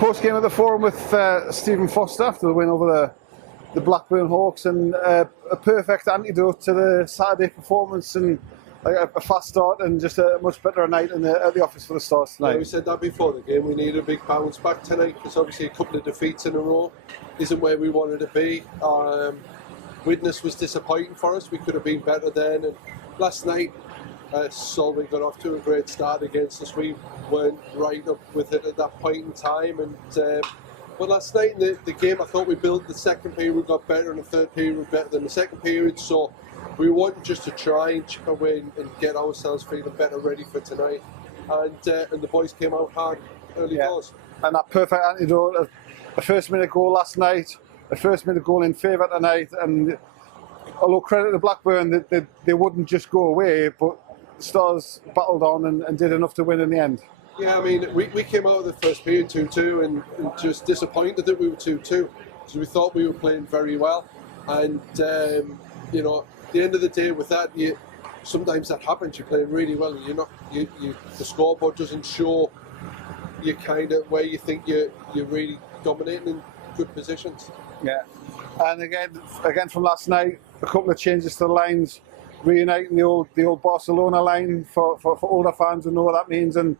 Post game at the Forum with Stephen Foster after the win over the Blackburn Hawks, and a perfect antidote to the Saturday performance, and a fast start and just a much better night at the office for the Stars tonight. Yeah, we said that before the game. We needed a big bounce back tonight because obviously a couple of defeats in a row isn't where we wanted to be. Widnes was disappointing for us. We could have been better then. And last night, Solvay got off to a great start against us. We weren't right up with it at that point in time. But last night in the game, I thought we built the second period, we got better, and the third period was better than the second period. So we wanted just to try and chip away and get ourselves feeling better, ready for tonight. And the boys came out hard early doors. And that perfect antidote, a first-minute goal last night, a first-minute goal in favour tonight. And although credit to Blackburn, they wouldn't just go away, but the Stars battled on and did enough to win in the end. Yeah, I mean, we came out of the first period 2-2 and just disappointed that we were 2-2 because we thought we were playing very well. And, you know, at the end of the day with that, sometimes that happens. You're playing really well and the scoreboard doesn't show you kind of where you think you're really dominating in good positions. Yeah. And again from last night, a couple of changes to the lines, reuniting the old Barcelona line for older fans who know what that means, and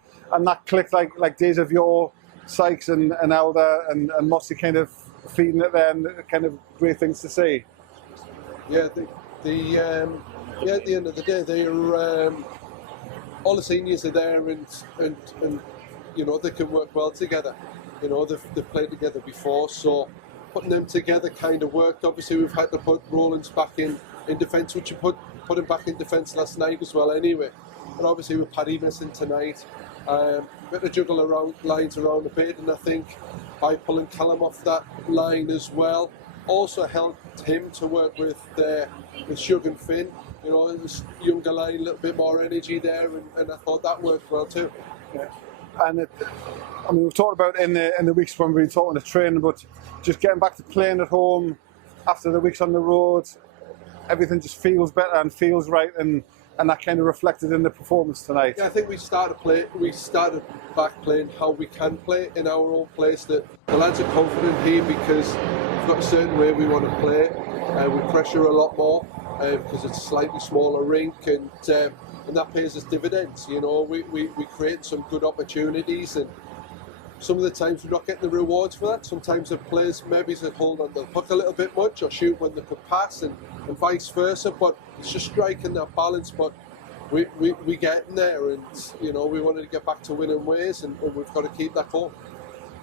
that clicked like days of yore. Sykes and Elder and Mossy kind of feeding it there, and kind of great things to see. Yeah, at the end of the day, they're all the seniors are there, and you know they can work well together. You know they've played together before, so putting them together kind of worked. Obviously, we've had to put Rollins back in defence, which you put him back in defence last night as well. Anyway, but obviously with Paddy missing tonight, bit of juggle lines around a bit, and I think by pulling Callum off that line as well also helped him to work with Shug and Finn. You know, this younger line, a little bit more energy there, and I thought that worked well too. Yeah. And I mean, we've talked about in the weeks when we've been talking to training, but just getting back to playing at home after the weeks on the road, everything just feels better and feels right, and that kind of reflected in the performance tonight. Yeah, I think we started back playing how we can play in our own place. That the lads are confident here because we've got a certain way we want to play. We pressure a lot more because it's a slightly smaller rink, and that pays us dividends. You know, we create some good opportunities, and some of the times we're not getting the rewards for that. Sometimes the players maybe hold on the puck a little bit much or shoot when they could pass, and vice versa. But it's just striking that balance. But we get in there, and you know we wanted to get back to winning ways, and we've got to keep that going.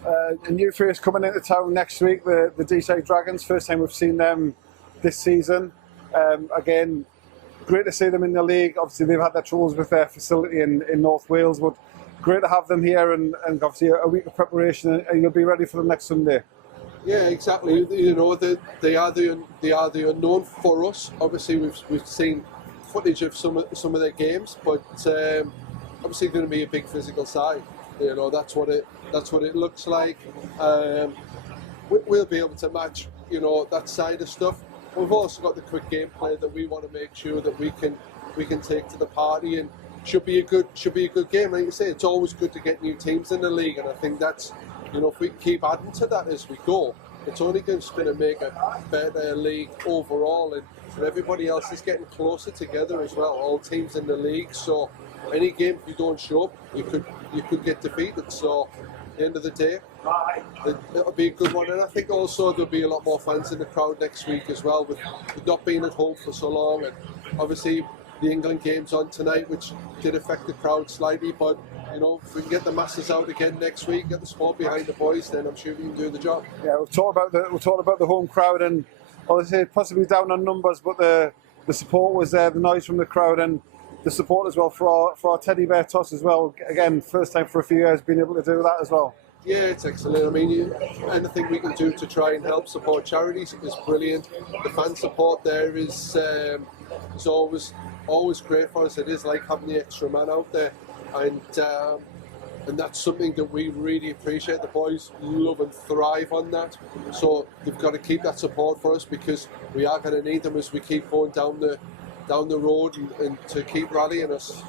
A new face coming into town next week, the Deeside Dragons. First time we've seen them this season. Again, great to see them in the league. Obviously, they've had their troubles with their facility in North Wales, but great to have them here, and obviously a week of preparation, and you'll be ready for them next Sunday. Yeah, exactly. You know, they are the unknown for us. Obviously, we've seen footage of some of their games, but obviously going to be a big physical side. You know, that's what it looks like. We'll be able to match, you know, that side of stuff. We've also got the quick gameplay that we want to make sure that we can take to the party, and should be a good game. Like you say, it's always good to get new teams in the league, and I think that's, you know, if we keep adding to that as we go, it's only going to make a better league overall, and everybody else is getting closer together as well. All teams in the league, so any game if you don't show up, you could get defeated. So at the end of the day, it'll be a good one, and I think also there'll be a lot more fans in the crowd next week as well, with not being at home for so long, and obviously the England game's on tonight, which did affect the crowd slightly, but you know, if we can get the masses out again next week, get the support behind the boys, then I'm sure we can do the job. Yeah, we'll talk about the home crowd, and obviously possibly down on numbers, but the support was there, the noise from the crowd, and the support as well for our teddy bear toss as well. Again, first time for a few years being able to do that as well. Yeah, it's excellent. I mean, anything we can do to try and help support charities is brilliant. The fan support there is always great for us. It is like having the extra man out there, and that's something that we really appreciate. The boys love and thrive on that, so they've got to keep that support for us, because we are going to need them as we keep going down the road and to keep rallying us.